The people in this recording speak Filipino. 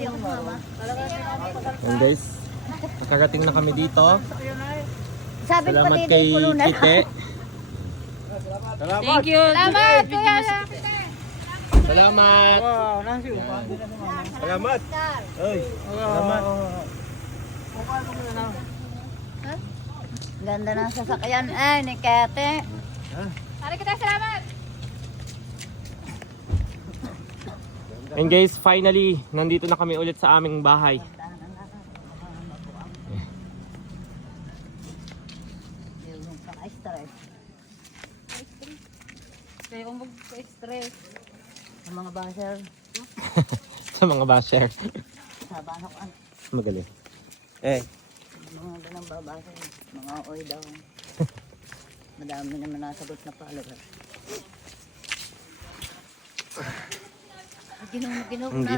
And guys, nakagating na kami dito. Sabi ko Salamat pati kay na Kite. Thank you. Salamat. Salamat. Salamat. Ay, salamat. Ganda ng sasakyan ni Kete. Hari kita salamat. And guys, finally, nandito na kami ulit sa aming bahay. Kaya umog ko stress. Sa mga basher, Sa mga basher. sa banokan, Magaling. mga ganang babasher, mga oy daw. Madami naman nasagot na palaga. Ginoo na.